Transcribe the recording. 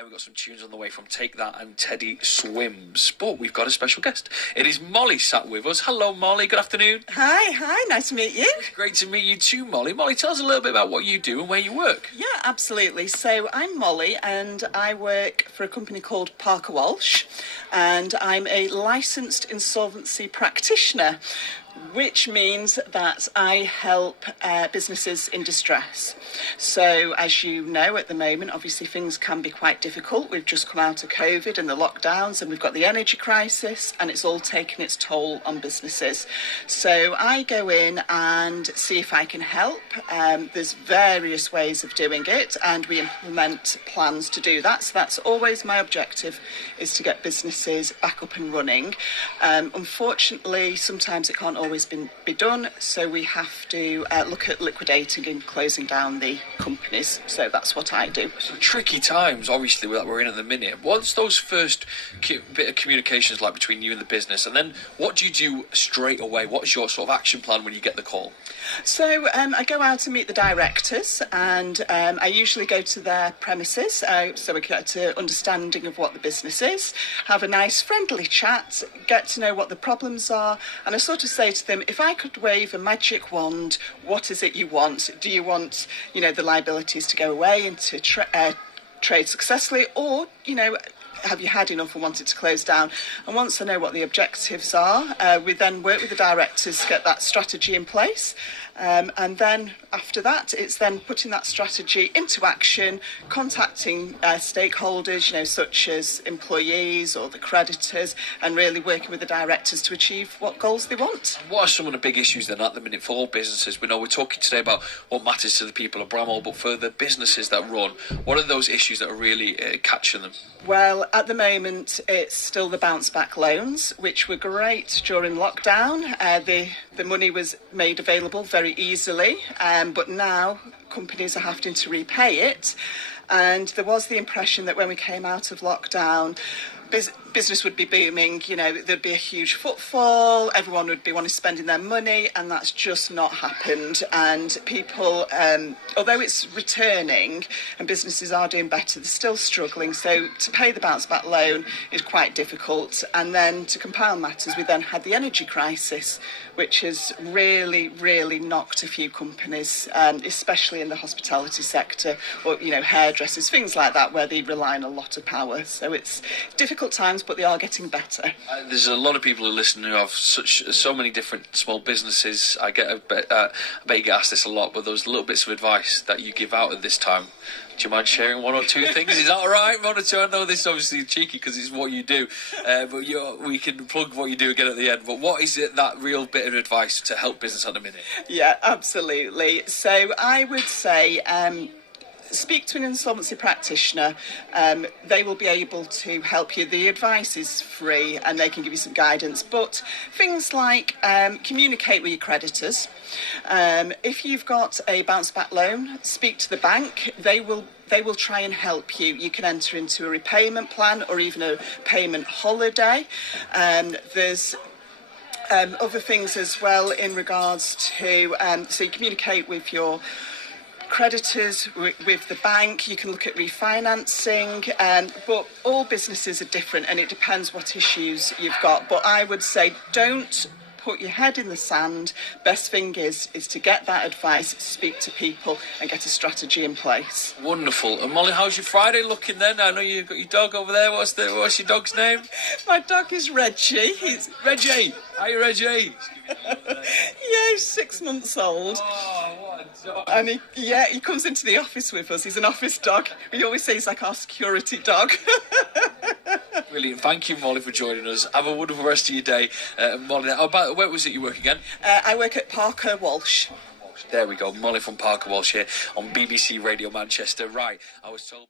We've got some tunes on the way from Take That and Teddy Swims. But we've got a special guest. It is Molly sat with us. Hello, Molly. Good afternoon. Hi. Nice to meet you. Great to meet you too, Molly. Molly, tell us a little bit about what you do and where you work. Yeah, absolutely. So I'm Molly and I work for a company called Parker Walsh, and I'm a licensed insolvency practitioner, which means that I help businesses in distress. So as you know, at the moment, obviously things can be quite difficult. We've just come out of COVID and the lockdowns, and we've got the energy crisis, and it's all taken its toll on businesses. So I go in and see if I can help. There's various ways of doing it, and we implement plans to do that. So that's always my objective, is to get businesses back up and running. Unfortunately, sometimes it can't always be done, so we have to look at liquidating and closing down the companies. So that's what I do. Some tricky times, obviously, that we're in at the minute. What's those first bit of communications like between you and the business, and then what do you do straight away? What's your sort of action plan when you get the call? So I go out and meet the directors, and I usually go to their premises, so we get an understanding of what the business is, have a nice friendly chat, get to know what the problems are, and I sort of say to them, if I could wave a magic wand, what is it you want? Do you want, the liabilities to go away and to trade successfully, or, have you had enough and want it to close down? And once I know what the objectives are, we then work with the directors to get that strategy in place. And then after that, it's then putting that strategy into action, contacting stakeholders, such as employees or the creditors, and really working with the directors to achieve what goals they want. What are some of the big issues then at the minute for all businesses? We know we're talking today about what matters to the people of Bramhall, but for the businesses that run, what are those issues that are really catching them? Well, at the moment, it's still the bounce back loans, which were great during lockdown. The money was made available very easily, but now companies are having to repay it. And there was the impression that when we came out of lockdown, business would be booming, there'd be a huge footfall, everyone would be wanting to spending their money, and that's just not happened. And people, although it's returning and businesses are doing better, they're still struggling. So to pay the bounce back loan is quite difficult. And then to compound matters, we then had the energy crisis, which has really, really knocked a few companies, especially in the hospitality sector, or, hairdressers, things like that, where they rely on a lot of power. So it's difficult times, but they are getting better. There's a lot of people who listen who have so many different small businesses. I bet you get asked this a lot, but those little bits of advice that you give out at this time, do you mind sharing one or two things? Is that all right? One or two? I know this is obviously cheeky because it's what you do, but we can plug what you do again at the end. But what is it, that real bit of advice to help business at the minute? Yeah, absolutely. So I would say, speak to an insolvency practitioner. They will be able to help you. The advice is free and they can give you some guidance. But things like communicate with your creditors. If you've got a bounce back loan, speak to the bank. They will try and help you. You can enter into a repayment plan or even a payment holiday. There's other things as well in regards to, so you communicate with your creditors, with the bank. You can look at refinancing, but all businesses are different and it depends what issues you've got. But I would say don't put your head in the sand. Best thing is to get that advice, speak to people and get a strategy in place. Wonderful. And Molly, how's your Friday looking then? I know you've got your dog over there. What's your dog's name? My dog is Reggie. He's Reggie. Hi, Reggie. Yeah, he's 6 months old. Oh, what a dog. And he comes into the office with us. He's an office dog. We always say he's like our security dog. Brilliant. Thank you, Molly, for joining us. Have a wonderful rest of your day. Molly, where was it you work again? I work at Parker Walsh. There we go. Molly from Parker Walsh here on BBC Radio Manchester. Right, I was told...